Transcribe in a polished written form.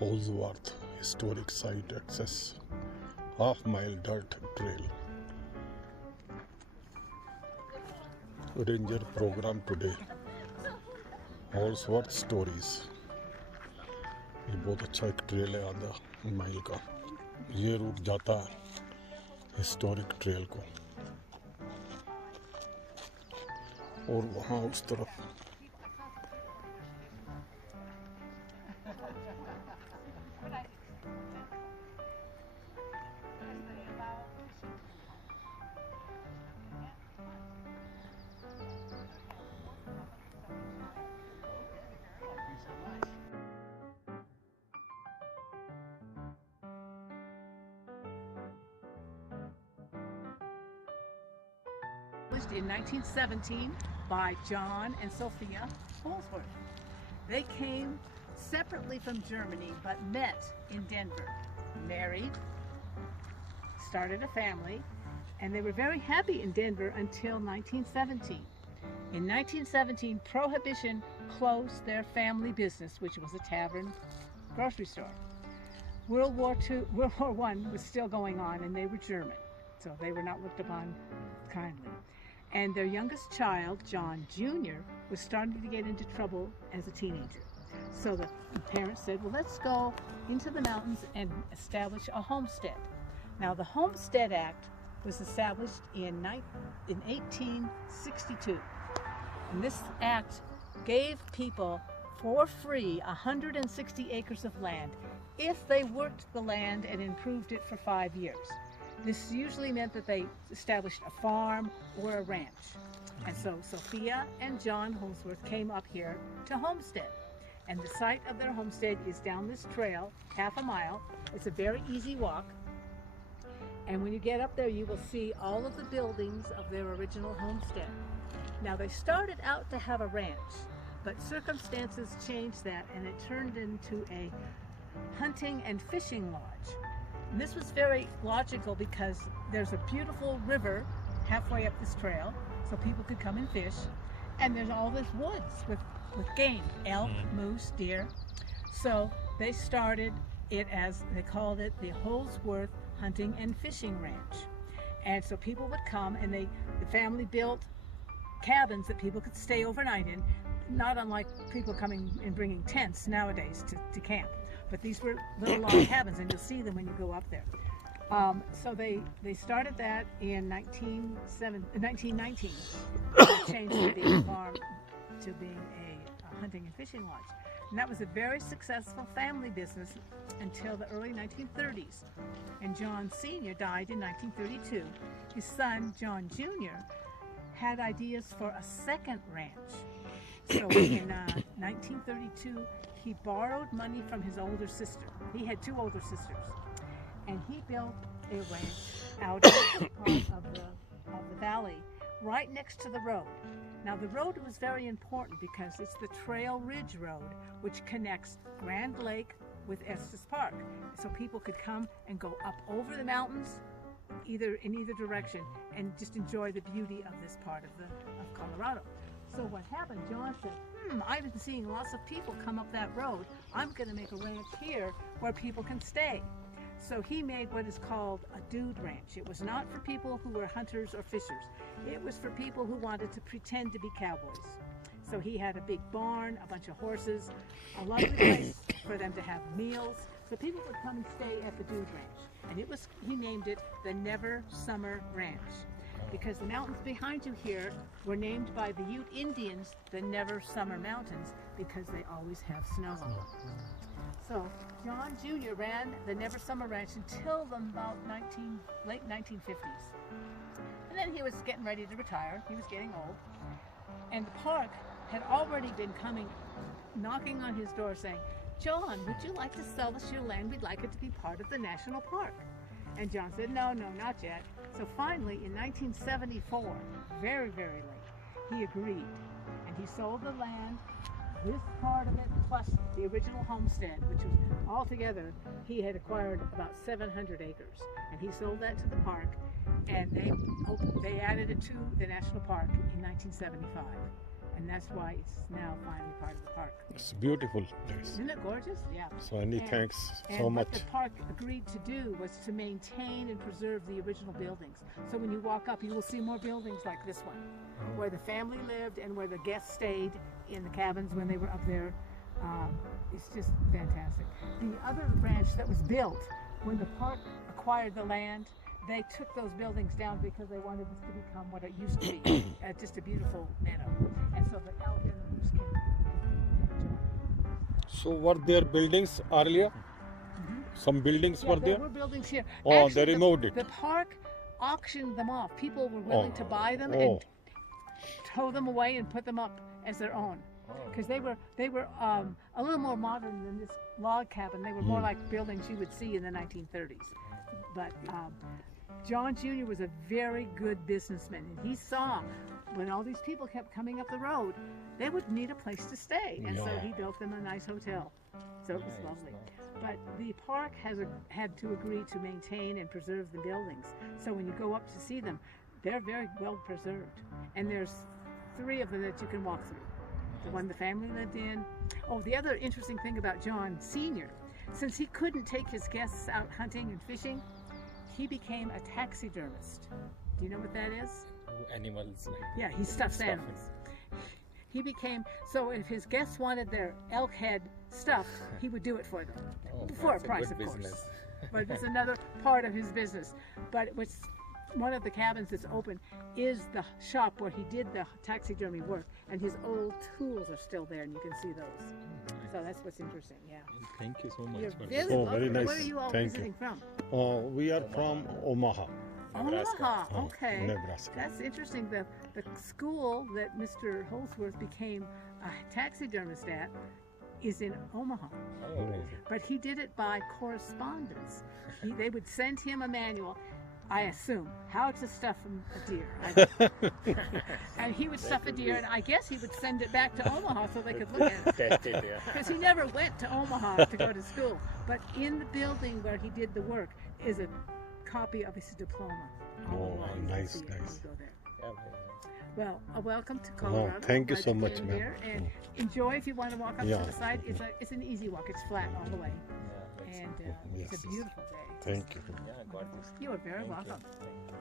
HOLZWARTH historic site access, half-mile dirt trail. Ranger program today, HOLZWARTH stories. ये बहुत अच्छा एक ट्रेल है, आधा माइल का। ये रूट जाता है हिस्टोरिक ट्रेल को, और वहाँ उस तरफ in 1917 by John and Sophia Holzwarth. They came separately from Germany but met in Denver, married, started a family, and they were very happy in Denver until 1917. In 1917, Prohibition closed their family business, which was a tavern grocery store. World War I was still going on, and they were German, so they were not looked upon kindly. And their youngest child, John Jr., was starting to get into trouble as a teenager. So the parents said, well, let's go into the mountains and establish a homestead. Now, the Homestead Act was established in 1862. And this act gave people for free 160 acres of land if they worked the land and improved it for 5 years. This usually meant that they established a farm or a ranch. And so Sophia and John Holzwarth came up here to homestead. And the site of their homestead is down this trail, half a mile. It's a very easy walk. And when you get up there, you will see all of the buildings of their original homestead. Now, they started out to have a ranch, but circumstances changed that, and it turned into a hunting and fishing lodge. And this was very logical because there's a beautiful river halfway up this trail, so people could come and fish. And there's all this woods with game, elk, moose, deer. So they started it as, they called it the Holzwarth Hunting and Fishing Ranch. And so people would come, and the family built cabins that people could stay overnight in, not unlike people coming and bringing tents nowadays to camp. But these were little log cabins, and you'll see them when you go up there. So they started that in 1919. They changed from being a farm to being a hunting and fishing lodge. And that was a very successful family business until the early 1930s. And John Sr. died in 1932. His son, John Jr., had ideas for a second ranch. So in 1932, he borrowed money from his older sister. He had two older sisters. And he built a ranch out in part of the valley, right next to the road. Now, the road was very important because it's the Trail Ridge Road, which connects Grand Lake with Estes Park. So people could come and go up over the mountains, in either direction, and just enjoy the beauty of this part of Colorado. So what happened, John said, I've been seeing lots of people come up that road. I'm going to make a ranch here where people can stay. So he made what is called a dude ranch. It was not for people who were hunters or fishers. It was for people who wanted to pretend to be cowboys. So he had a big barn, a bunch of horses, a lovely place for them to have meals. So people would come and stay at the dude ranch. And he named it the Never Summer Ranch, because the mountains behind you here were named by the Ute Indians the Never Summer Mountains because they always have snow on them. So John Jr. ran the Never Summer Ranch until about late 1950s. And then he was getting ready to retire. He was getting old. And the park had already been knocking on his door saying, John, would you like to sell us your land? We'd like it to be part of the national park. And John said, no, not yet. So finally, in 1974, very, very late, he agreed. And he sold the land, this part of it, plus the original homestead, which was altogether, he had acquired about 700 acres. And he sold that to the park, and they added it to the national park in 1975. and that's why it's now finally part of the park. It's a beautiful place. Isn't it gorgeous? Yeah. So any thanks And so what much. the park agreed to do was to maintain and preserve the original buildings. So when you walk up, you will see more buildings like this one, where the family lived and where the guests stayed in the cabins when they were up there. It's just fantastic. The other branch that was built, when the park acquired the land, they took those buildings down because they wanted this to become what it used to be, just a beautiful meadow. And so the elk and the moose can enjoy. So were there buildings earlier? Some buildings were there there? were buildings here. Oh, Actually, they removed it. The park auctioned them off. People were willing to buy them and tow them away and put them up as their own. Because they were a little more modern than this log cabin. They were more like buildings you would see in the 1930s. But John Jr. was a very good businessman, and he saw when all these people kept coming up the road, they would need a place to stay, and so he built them a nice hotel. So it was lovely. But the park had to agree to maintain and preserve the buildings. So when you go up to see them, they're very well preserved. And there's 3 of them that you can walk through. The one the family lived in. Oh, the other interesting thing about John Sr., since he couldn't take his guests out hunting and fishing, he became a taxidermist. Do you know what that is? Animals. Yeah, he stuffs animals. He became, so if his guests wanted their elk head stuffed, he would do it for them. For a price, of course. But it's another part of his business. But what's one of the cabins that's open is the shop where he did the taxidermy work, and his old tools are still there, and you can see those. So that's what's interesting, yeah. Thank you so much. You're for very this. Oh, welcome. very nice. Where are you all Thank visiting from? We are from Omaha, Omaha, okay. Nebraska. That's interesting. The school that Mr. Holzworth became a taxidermist at is in Omaha. Oh, But he did it by correspondence. They would send him a manual, I assume, how to stuff a deer. And he would stuff a dear, and I guess he would send it back to Omaha so they could look at it. Test it, yeah. Because he never went to Omaha to go to school. But in the building where he did the work is a copy of his diploma. Oh, You can nice, see it when nice. you go there. Yeah, very nice. Well, welcome to Colorado. thank you Glad so came much, ma'am. here, and enjoy if you want to walk up Yeah. to the side. It's an easy walk. It's flat all the way, Yeah, that's and it's Yes. a beautiful day. Thank you. yeah, got this. You are very Thank you. welcome. Thank you.